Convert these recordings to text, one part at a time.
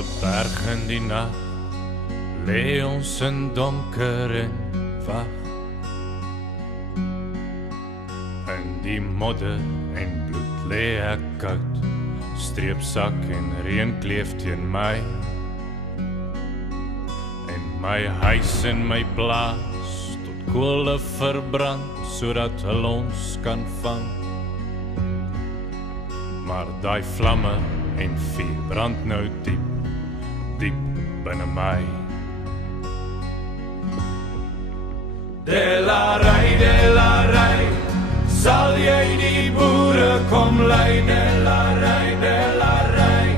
'n berg in die nag, lê ons in donker en wag. In die modder en bloed lê ek koud, streepsak en reën kleef teen my. En my huis en my plaas tot kole verbrand, sodat hulle ons kan vang. Maar daai vlamme en vuur brand nou diep, diep binne my. Delarai, sal jy die boere kom lei? Delarai,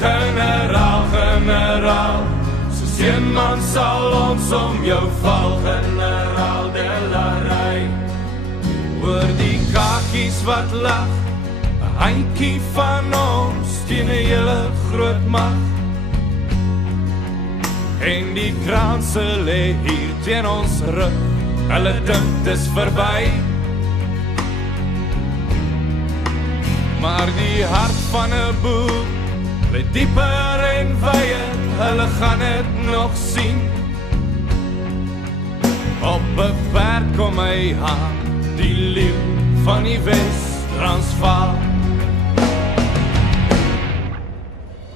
generaal, so seenman sal ons om jou val. Generaal, delarai, oor die kakies wat lag, 'n handjie van ons teen 'n hele groot mag. En die kraanse lê hier teen ons rug, hulle dink dis verby. Maar die hart van 'n boer lê dieper en wyer, hulle gaan dit nog sien. Op 'n berg kom hy aan, die leeu van die Wes-Transvaal.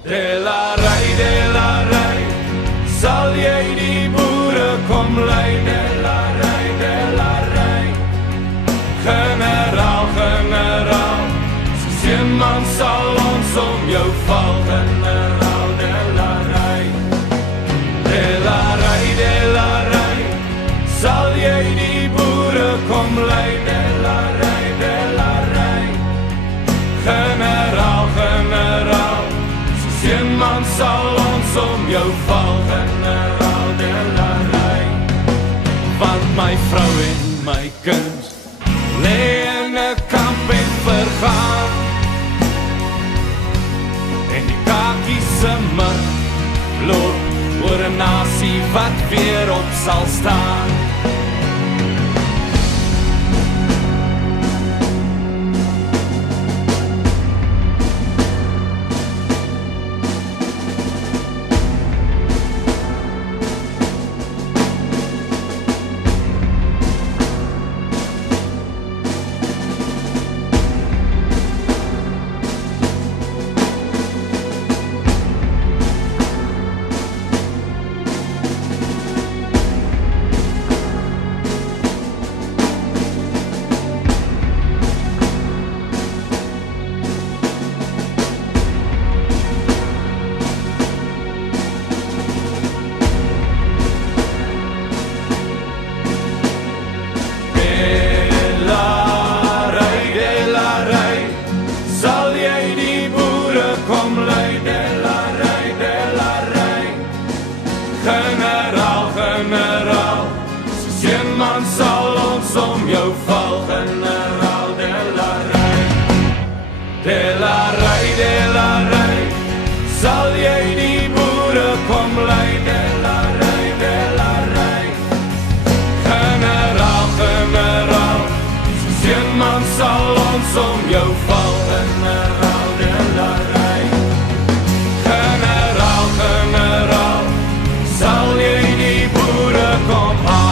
Delarai, sal jy die boere kom lei? Delarai, generaal, so seenman sal ons om jou val. Generaal, delarai, sal jy die boere kom lei? Delarai, generaal, so seenman sal ons om jou val. Generaal, delarai, want my vrou en my kind lê in 'n kamp en vergaan. En die kakies se mug loop oor 'n nasie wat weer op sal staan. Generaal, so seenman sal ons om jou val. Generaal, delarai, sal jy die boere kom lei? Delarai, generaal, so seenman sal ons om jou val. Generaal, delarai, generaal, sal jy die boere kom haal?